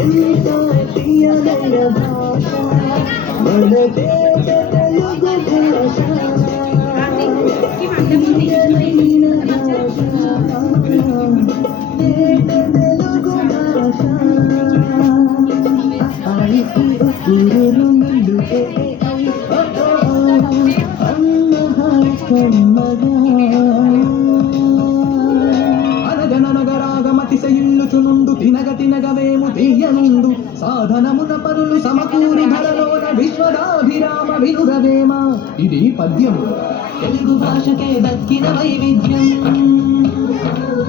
ఎంత తీయగల భాష మన దేశ తెలుగు భాష తీయనైన భాష దేశ తెలుగు భాష గురురు నుండు అనగనగరాగమతిశయిల్లుచునుండు తినగ తినగవేము తీయనుండు సాధనమున పనులు సమకూరి ధరలోన విశ్వదాభిరామ వినురవేమ. ఇది పద్యం. తెలుగు భాషకే దక్కిన వైవిధ్యం,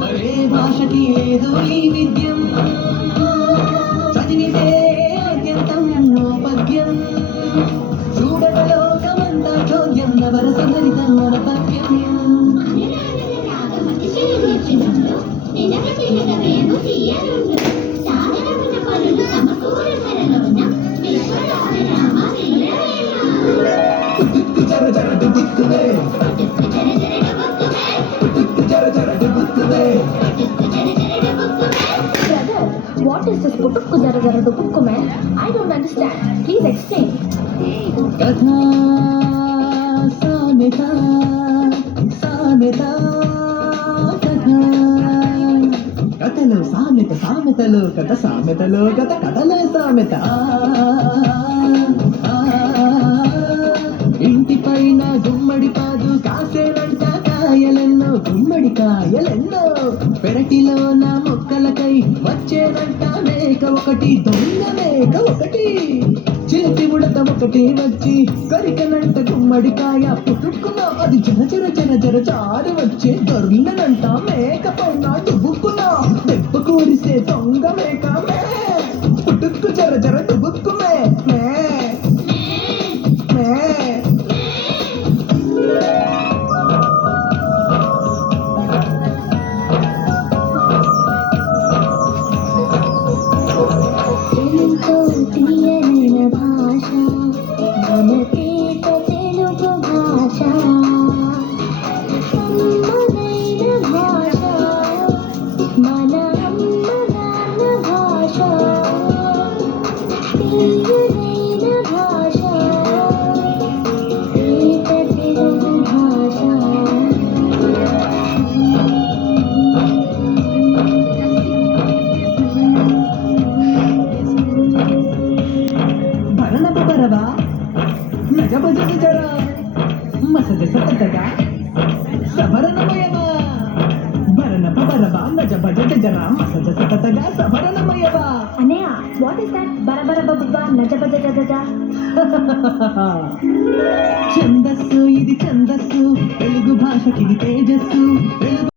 మరే భాషకి లేదు ఈ విద్యం. చదివితే అత్యంతం పద్యం, చూడట లోకమంతా చోద్యం, నవరసభరితం మన పద్యం. What is this putukku jara jara dupukku man? I don't understand. Please explain. Katha samita samita katha. Katalo samita samitalo kata samitalo kata katalo samita. ఇంటి పైన గుమ్మడి కాదు కాసేనంట కాయలెన్నో, గుమ్మడి కాయలెన్నో. పెరటిలోన మొక్కలకై వచ్చేనంట మేక ఒకటి, దొంగ మేక ఒకటి. చిలిపి ఉడత ఒకటి వచ్చి కరికనంట గుమ్మడికాయ, పుట్టుకున్న అది జర జర జర జర జారి వచ్చే దొర్లనంట మేక పైన దుబుక్కున దెబ్బ కూరిసే దొంగ మేక మే. పుట్టుక్కు జర జర దుబుక్కు మే మే మే. ఎంతో తీయనైన భాష మన దేశ తెలుగు భాష, అమ్మనైన భాష మన అమ్మ నాన్న భాష, తీయనైన భాష దేశ తెలుగు భాష. భరణప బరవా నజభజ జర మసజ సతగా సభరణమయమా. భరణప బరవా నజభజ జర మసజ సతగా సభరణమయమా. Anaya, what is that? Bara baba naja jaja. ఛందస్సు ఇది ఛందస్సు, తెలుగు భాషకి తేజస్సు.